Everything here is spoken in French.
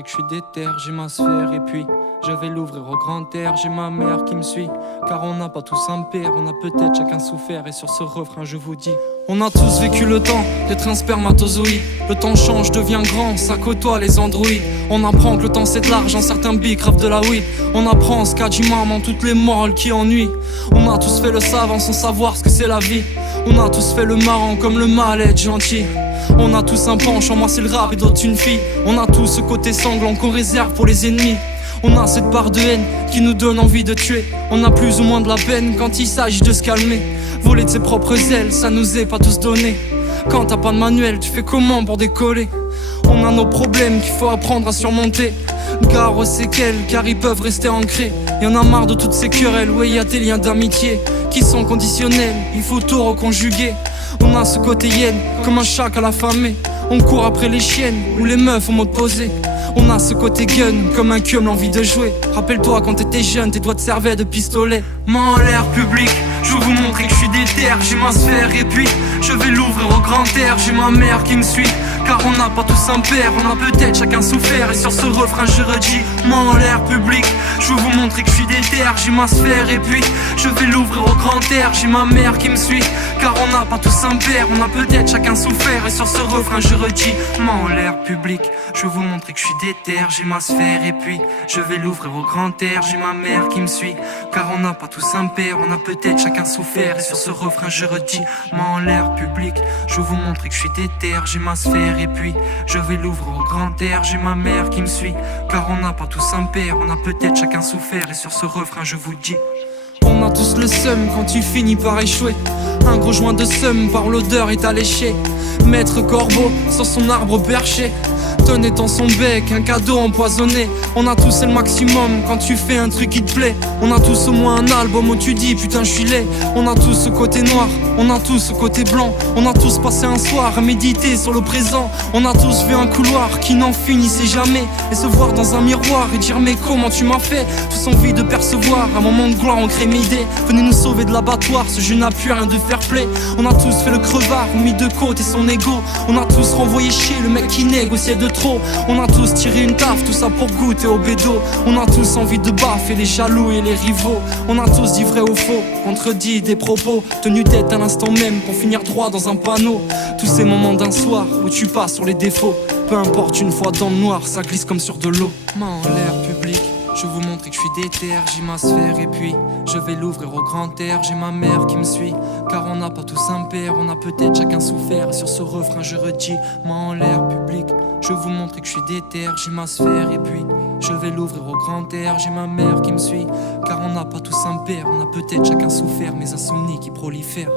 montrer que je suis déter, j'ai ma sphère et puis je vais l'ouvrir au grand air. J'ai ma mère qui me suit, car on n'a pas tous un père. On a peut-être chacun souffert et sur ce refrain je vous dis: on a tous vécu le temps d'être un spermatozoïde. Le temps change, devient grand, ça côtoie les androïdes. On apprend que le temps c'est de l'argent, certains bicravent de la weed. On apprend ce qu'a dit maman, toutes les morales qui ennuient. On a tous fait le savant sans savoir ce que c'est la vie. On a tous fait le marrant comme le mal être gentil. On a tous un penchant, moi c'est le rap et d'autres une fille. On a tous ce côté sanglant qu'on réserve pour les ennemis. On a cette part de haine qui nous donne envie de tuer. On a plus ou moins de la peine quand il s'agit de se calmer. Voler de ses propres ailes, ça nous est pas tous donné. Quand t'as pas de manuel, tu fais comment pour décoller? On a nos problèmes qu'il faut apprendre à surmonter. Gare aux séquelles, car ils peuvent rester ancrés. Y'en a marre de toutes ces querelles, ouais y a des liens d'amitié qui sont conditionnels, il faut tout reconjuguer. On a ce côté hyène, comme un chat à l'affamé. On court après les chiennes ou les meufs au mode posé. On a ce côté gun, comme un cum, l'envie de jouer. Rappelle-toi quand t'étais jeune, tes doigts te servaient de pistolet. Main en l'air public, je veux vous montrer que je suis déter. J'ai ma sphère et puis je vais l'ouvrir au grand air. J'ai ma mère qui me suit, car on n'a pas tous un père. On a peut-être chacun souffert et sur ce refrain je redis: main en l'air public, je veux vous montrer que je suis déter. J'ai ma sphère et puis je vais l'ouvrir au grand air. J'ai ma mère qui me suit, car on n'a pas tous un père. On a peut-être chacun souffert et sur ce refrain je redis: main en l'air public, je veux vous montrer que je suis déter. J'ai ma sphère et puis je vais l'ouvrir au grand air. J'ai ma mère qui me suit, car on n'a pas tous un père. On a peut-être chacun souffert et sur ce refrain je redis: main en l'air public, je veux vous montrer que je suis déter. J'ai ma sphère et puis je vais l'ouvrir au grand air. J'ai ma mère qui me suit, car on n'a pas tous un père. On a peut-être chacun souffert et sur ce refrain je vous dis: on a tous le seum quand tu finis par échouer. Un gros joint de seum par l'odeur est alléché. Maître corbeau sur son arbre perché, tenait dans son bec un cadeau empoisonné. On a tous le maximum quand tu fais un truc qui te plaît. On a tous au moins un album où tu dis putain je suis laid. On a tous ce côté noir, on a tous ce côté blanc. On a tous passé un soir à méditer sur le présent. On a tous vu un couloir qui n'en finissait jamais, et se voir dans un miroir et dire mais comment tu m'as fait. Tous envie de percevoir un moment de gloire, on crée mes idées. Venez nous sauver de l'abattoir, ce jeu n'a plus rien de fair play. On a tous fait le crevard, mis de côté son ego. On a tous renvoyé chier le mec qui négociait de trop. On a tous tiré une taf, tout ça pour goûter au bédo. On a tous envie de baffer les jaloux et les rivaux. On a tous dit vrai ou faux, contredit des propos, tenus tête à l'instant même pour finir droit dans un panneau. Tous ces moments d'un soir où tu passes sur les défauts. Peu importe, une fois dans le noir, ça glisse comme sur de l'eau. Main en l'air public, je veux vous montrer que je suis déter. J'ai ma sphère et puis je vais l'ouvrir au grand air. J'ai ma mère qui me suit, car on n'a pas tous un père. On a peut-être chacun souffert et sur ce refrain je redis: main en l'air public, je veux vous montrer que je suis déter. J'ai ma sphère et puis je vais l'ouvrir au grand air. J'ai ma mère qui me suit, car on n'a pas tous un père. On a peut-être chacun souffert, mes insomnies qui prolifèrent.